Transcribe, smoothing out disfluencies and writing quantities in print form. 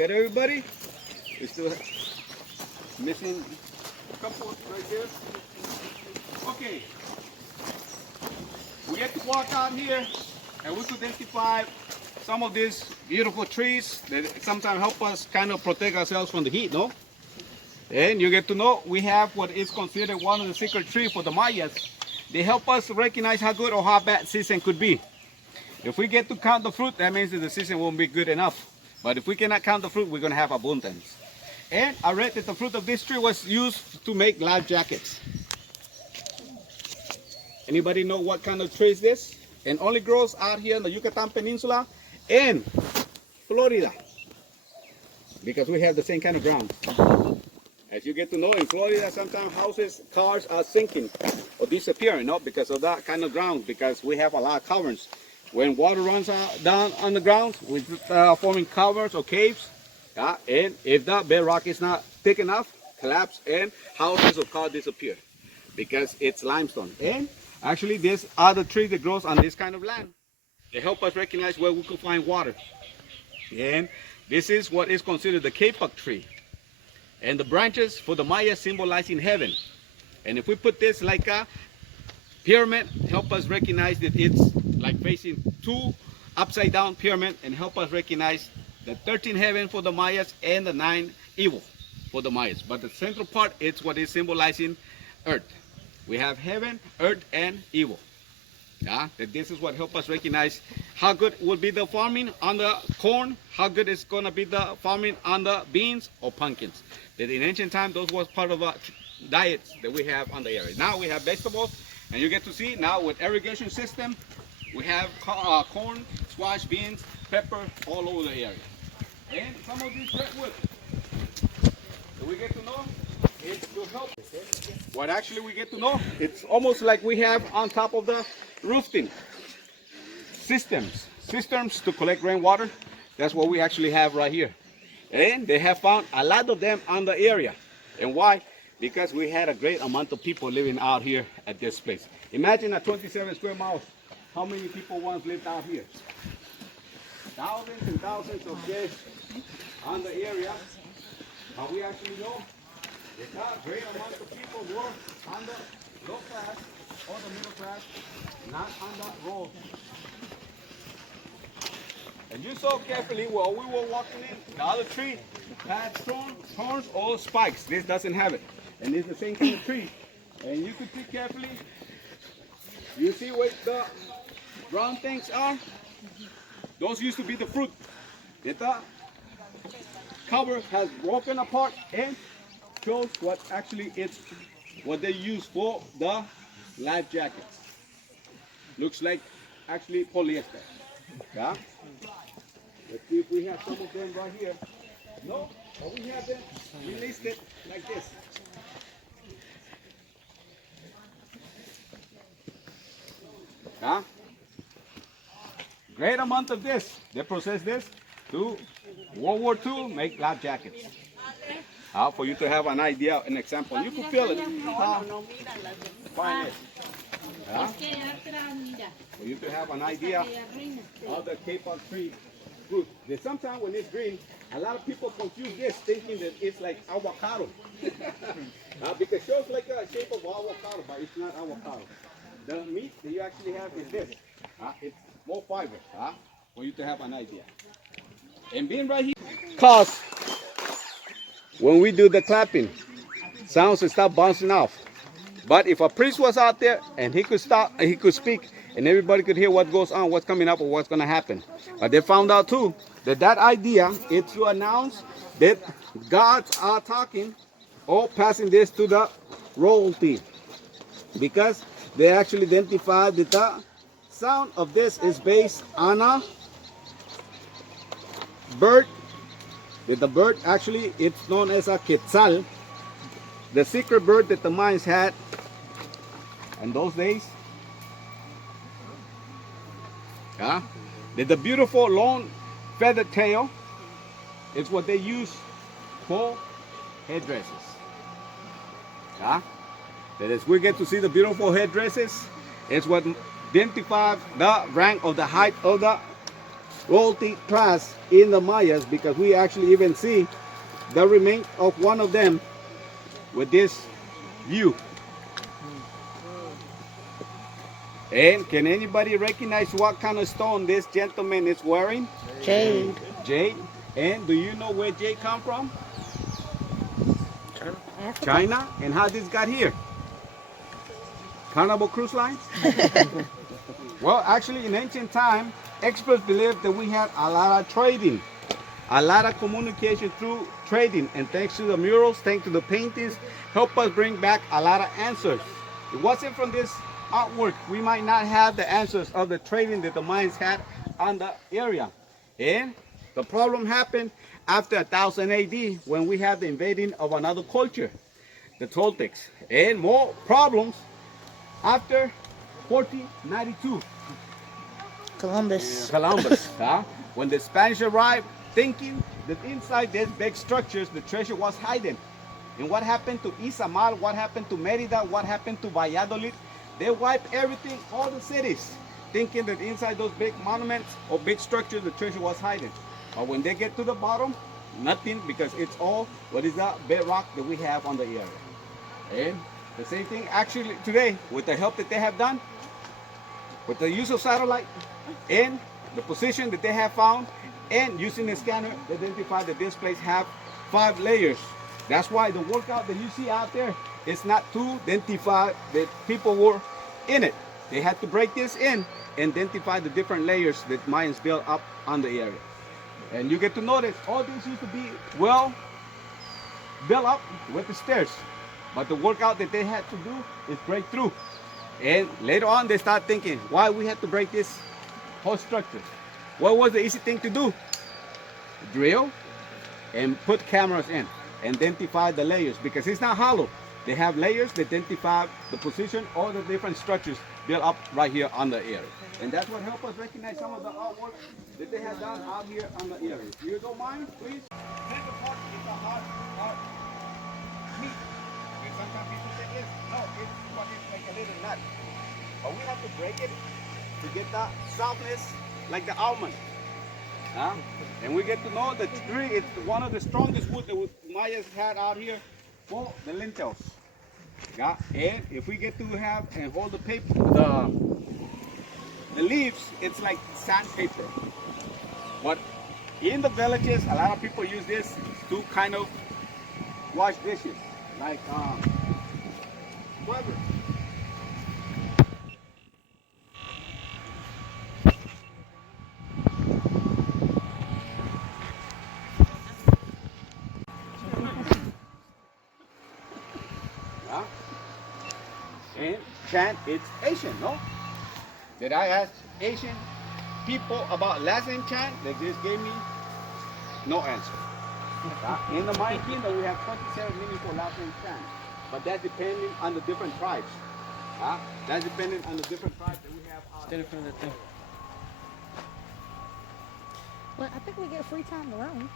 get everybody? We still missing a couple right there. Okay. We get to walk out here and we could identify some of these beautiful trees that sometimes help us kind of protect ourselves from the heat, no? And you get to know we have what is considered one of the secret trees for the Mayas. They help us recognize how good or how bad season could be. If we get to count the fruit, that means that the season won't be good enough. But if we cannot count the fruit, we're going to have abundance. And I read that the fruit of this tree was used to make life jackets. Anybody know what kind of tree is this? And only grows out here in the Yucatan Peninsula and Florida. Because we have the same kind of ground. As you get to know, in Florida, sometimes houses, cars are sinking or disappearing, no? Because of that kind of ground, because we have a lot of caverns. When water runs down on the ground, we forming caverns or caves, and if that bedrock is not thick enough, collapse and houses or cars disappear because it's limestone. And actually, there's other trees that grows on this kind of land. They help us recognize where we could find water. And this is what is considered the kapok tree. And the branches for the Maya symbolizing heaven. And if we put this like a pyramid, help us recognize that it's like facing two upside down pyramid and help us recognize the 13 heaven for the Mayas and the 9 evil for the Mayas. But the central part, it's what is symbolizing earth. We have heaven, earth, and evil. That this is what help us recognize how good will be the farming on the corn, how good is going to be the farming on the beans or pumpkins. That in ancient time, those was part of our diets that we have on the area. Now we have vegetables, and you get to see now with irrigation system, we have corn, squash, beans, pepper all over the area. And some of these redwood that we get to know, it's to help. What actually we get to know, it's almost like we have on top of the roofing systems to collect rainwater. That's what we actually have right here. And they have found a lot of them on the area. And why? Because we had a great amount of people living out here at this place. Imagine a 27 square miles. How many people once lived out here? Thousands and thousands of kids on the area. But we actually know that a great amount of people were on the low class or the middle class, not on the road. And you saw carefully while we were walking in, the other tree had thorns or spikes. This doesn't have it. And it's the same kind of tree. And you could see carefully, you see what the brown things are? Those used to be the fruit. The cover has broken apart and shows what actually it's what they use for the life jackets. Looks like actually polyester. Yeah? Let's see if we have some of them right here. No, but we have them listed like this. Great amount of this. They process this to World War II, make life jackets. For you to have an idea, an example. You can feel it. Find it. For you to have an idea of the kapok tree fruit. Sometimes when it's green, a lot of people confuse this thinking that it's like avocado. Because it shows like a shape of avocado, but it's not avocado. The meat that you actually have is this. It's more fiber, for you to have an idea. And being right here, cause when we do the clapping, sounds will start bouncing off. But if a priest was out there and he could stop, he could speak, and everybody could hear what goes on, what's coming up, or what's going to happen. But they found out too that idea is to announce that gods are talking or passing this to the royalty, because they actually identified that the sound of this is based on a bird. That the bird actually, it's known as a quetzal, the secret bird that the Mayans had in those days. That the beautiful long feathered tail is what they use for headdresses. That as we get to see the beautiful headdresses, it's what identifies the rank of the height of the royalty class in the Mayas, because we actually even see the remains of one of them with this view. And can anybody recognize what kind of stone this gentleman is wearing? Jade. Jade. And do you know where jade come from? Africa. China. And how this got here? Carnival cruise lines? Well, actually, in ancient time, experts believed that we had a lot of trading, a lot of communication through trading, and thanks to the murals, thanks to the paintings, help us bring back a lot of answers. It wasn't from this artwork, we might not have the answers of the trading that the Mayans had on the area. And the problem happened after 1000 AD, when we had the invading of another culture, the Toltecs, and more problems after 1492. Columbus. Huh? When the Spanish arrived, thinking that inside these big structures the treasure was hidden. And what happened to Izamal, what happened to Merida, what happened to Valladolid? They wiped everything, all the cities, thinking that inside those big monuments or big structures the treasure was hidden. But when they get to the bottom, nothing, because it's all what is that bedrock that we have on the area. And the same thing actually today, with the help that they have done, with the use of satellite and the position that they have found, and using the scanner, they identify that this place have 5 layers. That's why the workout that you see out there is not to identify that people were in it. They had to break this in and identify the different layers that Mayans built up on the area. And you get to notice all these used to be well built up with the stairs. But the workout that they had to do is break through. And later on they start thinking, why we had to break this whole structure? What was the easy thing to do? Drill and put cameras in, identify the layers, because it's not hollow. They have layers that identify the position, all the different structures built up right here on the area. And that's what helped us recognize some of the artwork that they have done out here on the area. If you don't mind, please. This part is a hard meat. And sometimes people say, yes, no, it's like a little nut. But we have to break it to get that softness like the almond. And we get to know that tree is one of the strongest wood that Mayas had out here for the lentils. Yeah? And if we get to have and hold the paper, the leaves, it's like sandpaper. But in the villages, a lot of people use this to kind of wash dishes, like whatever. Yeah? And chant, it's Asian, no? Did I ask Asian people about last name chant? They just gave me no answer. In the Mayan kingdom, we have 27 meaningful last name chant, but that's depending on the different tribes. That's depending on the different tribes that we have. Stand in front of that thing. Well, I think we get free time to roam.